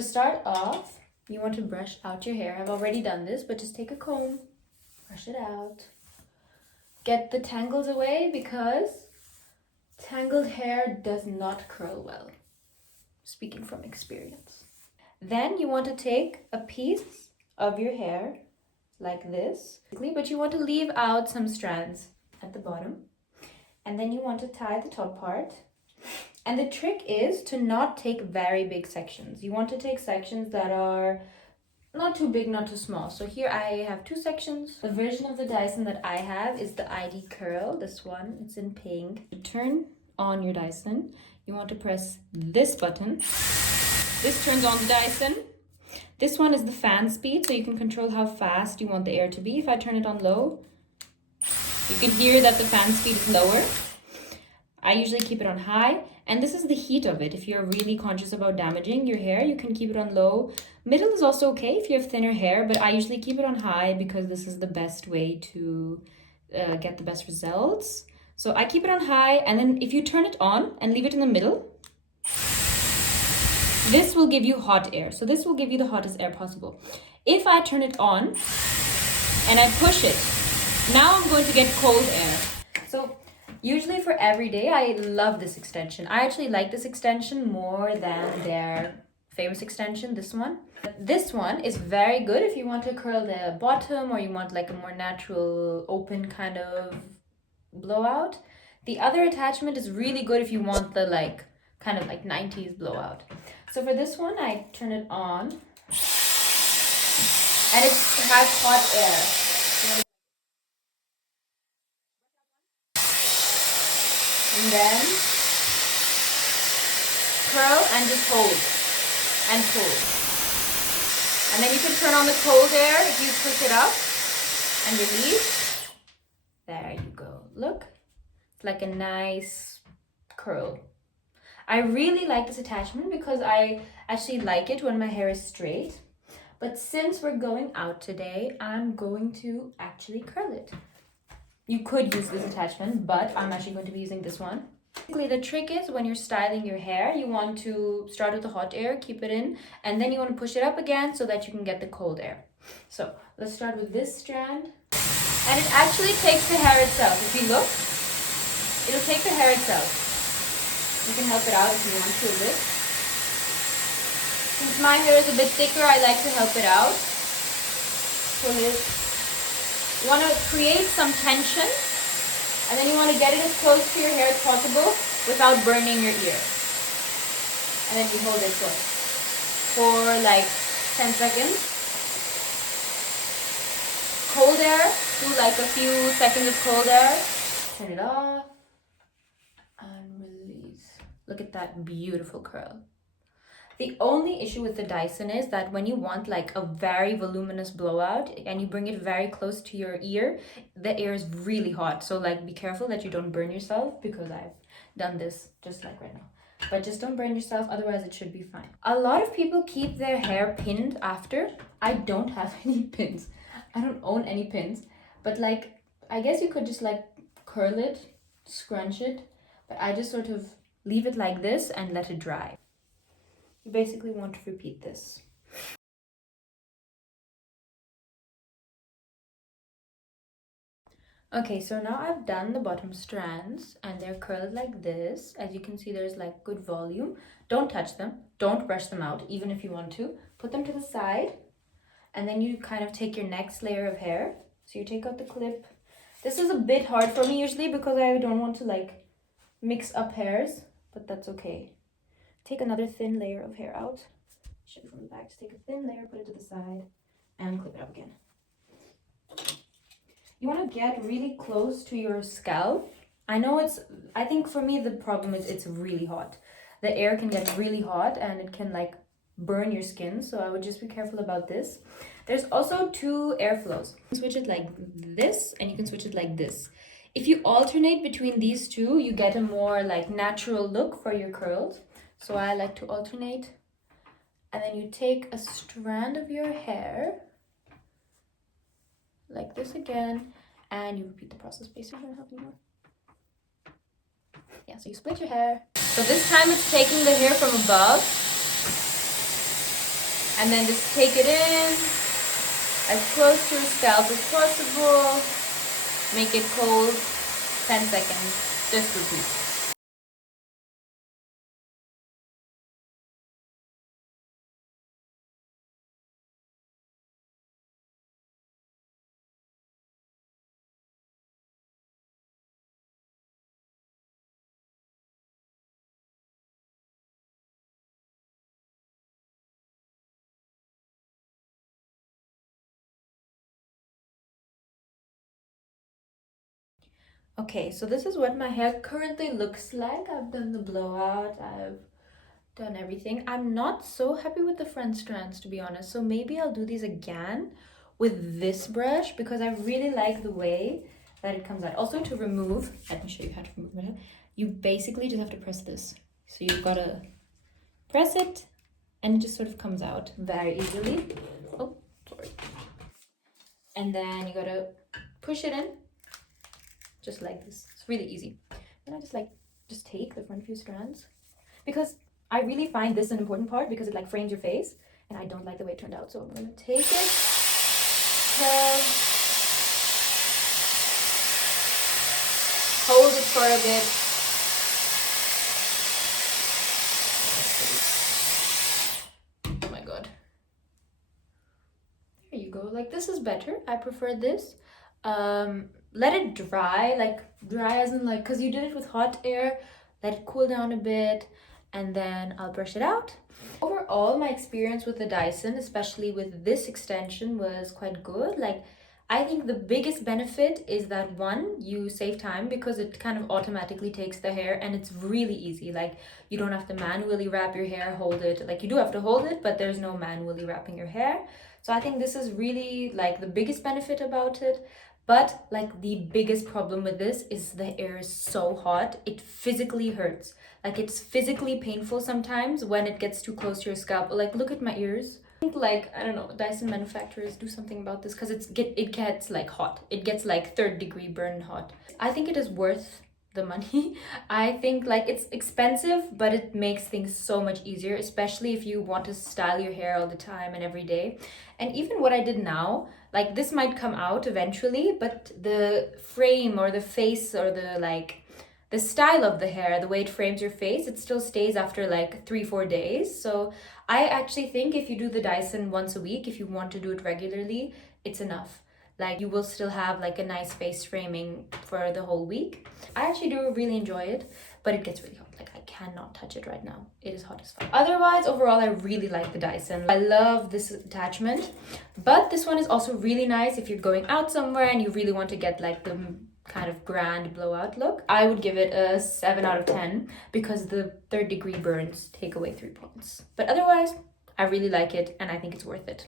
to start off, you want to brush out your hair. I've already done this, but just take a comb, brush it out. Get the tangles away because tangled hair does not curl well. Speaking from experience. Then you want to take a piece of your hair like this, but you want to leave out some strands at the bottom. And then you want to tie the top part. And the trick is to not take very big sections. You want to take sections that are not too big, not too small. So here I have 2 sections. The version of the Dyson that I have is the ID Curl, this one. It's in pink. You turn on your Dyson. You want to press this button. This turns on the Dyson. This one is the fan speed, so you can control how fast you want the air to be. If I turn it on low, you can hear that the fan speed is lower. I usually keep it on high, and this is the heat of it. If you're really conscious about damaging your hair, you can keep it on low. Middle is also okay if you have thinner hair, but I usually keep it on high because this is the best way to get the best results. So I keep it on high, and then if you turn it on and leave it in the middle, this will give you hot air. So this will give you the hottest air possible. If I turn it on and I push it, now I'm going to get cold air. So usually for every day, I love this extension. I actually like this extension more than their famous extension, this one. This one is very good if you want to curl the bottom or you want like a more natural, open kind of blowout. The other attachment is really good if you want the like kind of like 90s blowout. So for this one, I turn it on and it has hot air. And then curl and just hold and pull. And then you can turn on the cold air if you push it up and release. There you go. Look, it's like a nice curl. I really like this attachment because I actually like it when my hair is straight. But since we're going out today, I'm going to actually curl it. You could use this attachment, but I'm actually going to be using this one. Basically, the trick is when you're styling your hair, you want to start with the hot air, keep it in, and then you want to push it up again so that you can get the cold air. So let's start with this strand. And it actually takes the hair itself. If you look, it'll take the hair itself. You can help it out if you want to a bit. Since my hair is a bit thicker, I like to help it out. So you want to create some tension, and then you want to get it as close to your hair as possible without burning your ear. And then you hold it for like 10 seconds. Cold air, do like a few seconds of cold air. Turn it off. And release. Look at that beautiful curl. The only issue with the Dyson is that when you want like a very voluminous blowout and you bring it very close to your ear, the air is really hot. So like be careful that you don't burn yourself, because I've done this just like right now. But just don't burn yourself, otherwise it should be fine. A lot of people keep their hair pinned after. I don't have any pins. I don't own any pins. But like, I guess you could just like curl it, scrunch it. But I just sort of leave it like this and let it dry. You basically want to repeat this. Okay, so now I've done the bottom strands and they're curled like this. As you can see, there's like good volume. Don't touch them. Don't brush them out, even if you want to. Put them to the side. And then you kind of take your next layer of hair. So you take out the clip. This is a bit hard for me usually because I don't want to like mix up hairs, but that's okay. Take another thin layer of hair out. Show it from the back. Just take a thin layer, put it to the side, and clip it up again. You want to get really close to your scalp. I think for me the problem is it's really hot. The air can get really hot and it can like burn your skin, so I would just be careful about this. There's also 2 airflows. You can switch it like this and you can switch it like this. If you alternate between these 2, you get a more like natural look for your curls. So I like to alternate. And then you take a strand of your hair like this again, and you repeat the process. Basically, gonna help you more. Yeah, so you split your hair. So this time it's taking the hair from above And then just take it in as close to your scalp as possible. Make it cold, 10 seconds, just repeat. Okay, so this is what my hair currently looks like. I've done the blowout, I've done everything. I'm not so happy with the front strands, to be honest. So maybe I'll do these again with this brush because I really like the way that it comes out. Also to remove, let me show you how to remove it. You basically just have to press this. So you've got to press it and it just sort of comes out very easily. Oh, sorry. And then you got to push it in just like this. It's really easy. And I just take the front few strands because I really find this an important part because it like frames your face and I don't like the way it turned out. So I'm gonna take it, hold it for a bit. Oh my god. There you go. Like this is better. I prefer this. Let it dry, like dry as in like, because you did it with hot air, let it cool down a bit and then I'll brush it out. Overall, my experience with the Dyson, especially with this extension, was quite good. Like I think the biggest benefit is that one, you save time because it kind of automatically takes the hair and it's really easy. Like you don't have to manually wrap your hair, hold it. Like you do have to hold it, but there's no manually wrapping your hair. So I think this is really like the biggest benefit about it. But like the biggest problem with this is the air is so hot, it physically hurts. Like it's physically painful sometimes when it gets too close to your scalp. Like look at my ears. I think like, I don't know, Dyson manufacturers do something about this because it gets like hot. It gets like 3rd-degree burn hot. I think it is worth the money. I think like it's expensive, but it makes things so much easier, especially if you want to style your hair all the time and every day. And even what I did now, like this might come out eventually, but the frame or the face or the style of the hair, the way it frames your face, it still stays after like 3-4 days. So I actually think if you do the Dyson once a week, if you want to do it regularly, it's enough. Like you will still have like a nice face framing for the whole week. I actually do really enjoy it, but it gets really hot. Like I cannot touch it right now. It is hot as fuck. Otherwise, overall, I really like the Dyson. I love this attachment, but this one is also really nice if you're going out somewhere and you really want to get like the kind of grand blowout look. I would give it a 7 out of 10 because the 3rd-degree burns take away 3 points. But otherwise, I really like it and I think it's worth it.